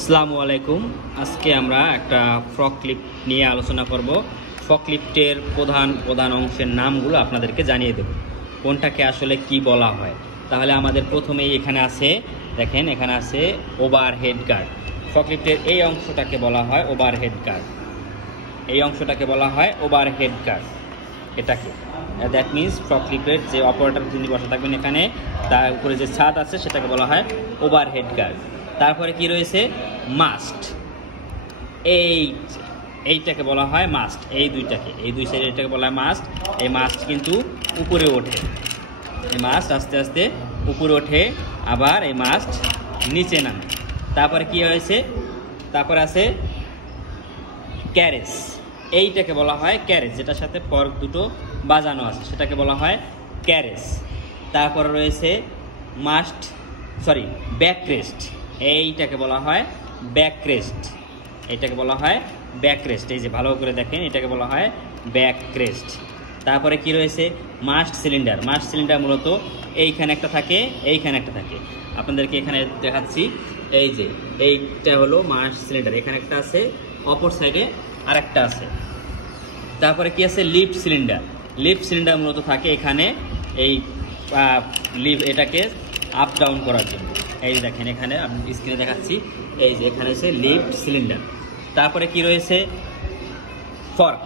আসসালামু আলাইকুম। আজকে আমরা একটা ফ্রকলিফট নিয়ে আলোচনা করব। ফ্রকলিফটের প্রধান অংশের নামগুলো আপনাদেরকে জানিয়ে দেব, কোনটাকে আসলে কি বলা হয়। তাহলে আমাদের প্রথমেই এখানে আছে, দেখেন এখানে আছে ওভারহেড গার্ড। ফ্রকলিফটের এই অংশটাকে বলা হয় ওভারহেড গার্ড। এই অংশটাকে বলা হয় ওভারহেড গার্ড। এটাকে দ্যাট মিনস ফ্রকলিফটের যে অপারেটর যিনি বসে থাকবেন এখানে, তার উপরে যে ছাদ আছে সেটাকে বলা হয় ওভারহেড গার্ড। তারপরে কি রয়েছে, মাস্ট। এইটাকে বলা হয় মাস্ট। এই দুই সাইডে এটাকে বলা হয় মাস্ট। এই মাস্ট কিন্তু উপরে ওঠে, এই মাস্ট আস্তে আস্তে উপরে ওঠে, আবার এই মাস্ট নিচে নামে। তারপরে কি হয়েছে, তারপর আছে ক্যারেজ। এইটাকে বলা হয় ক্যারেজ, যেটার সাথে ফর্ক দুটো বাজানো আছে সেটাকে বলা হয় ক্যারেজ। তারপরে রয়েছে ব্যাকরেস্ট। এইটাকে বলা হয় ব্যাকরেস্ট। এটাকে বলা হয় ব্যাকরেস্ট। এই যে ভালো করে দেখেন, এটাকে বলা হয় ব্যাকরেস্ট। তারপরে কি রয়েছে, মাস্ট সিলিন্ডার। মাস্ট সিলিন্ডার মূলত এইখানে একটা থাকে, এইখানে একটা থাকে। আপনাদেরকে এখানে দেখাচ্ছি, এই যে এইটা হলো মাস্ট সিলিন্ডার, এখানে একটা আছে, অপর সাইডে আরেকটা আছে। তারপরে কি আছে, লিফট সিলিন্ডার। লিফট সিলিন্ডার মূলত থাকে এখানে, এই এটাকে আপ ডাউন করার জন্য। এই দেখেন এখানে আমি স্ক্রিনে দেখাচ্ছি, এই যে এখানে আছে লিফট সিলিন্ডার। তারপরে কি রয়েছে, ফর্ক।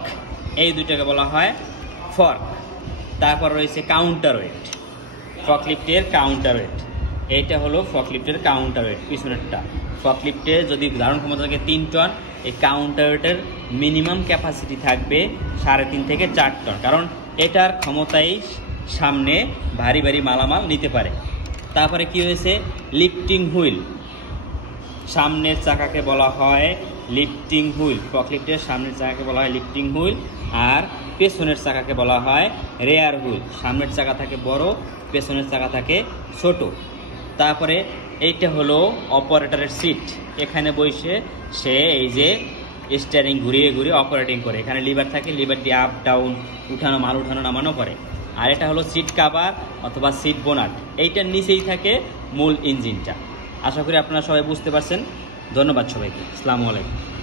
এই দুইটাকে বলা হয় ফর্ক। তারপর রয়েছে কাউন্টার ওয়েট, ফ্রকলিফটের কাউন্টার ওয়েট। এইটা হলো ফ্রকলিফটের কাউন্টার ওয়েট, পিছনেরটা। ফ্রকলিফটে যদি ধারণ ক্ষমতা থাকে 3 টন, এই কাউন্টার ওয়েটের মিনিমাম ক্যাপাসিটি থাকবে 3.5 থেকে 4 টন, কারণ এটার ক্ষমতাই সামনে ভারী ভারী মালামাল নিতে পারে। তারপরে কি হয়েছে, লিফটিং হুইল। সামনের চাকাকে বলা হয় লিফটিং হুইল। ফ্রকলিফটের সামনের চাকাকে বলা হয় লিফটিং হুইল, আর পেছনের চাকাকে বলা হয় রেয়ার হুইল। সামনের চাকা থাকে বড়, পেছনের চাকা থাকে ছোট। তারপরে এইটা হলো অপারেটরের সিট। এখানে বসে সে এই যে স্টিয়ারিং ঘুরিয়ে ঘুরিয়ে অপারেটিং করে। এখানে লিভার থাকে, লিভার দিয়ে আপ ডাউন, মাল উঠানো নামানো করে। আর এটা হলো সিট কাভার অথবা সিট বোনাট। এইটার নিচেই থাকে মূল ইঞ্জিনটা। আশা করি আপনারা সবাই বুঝতে পারছেন। ধন্যবাদ সবাইকে। আসসালামু আলাইকুম।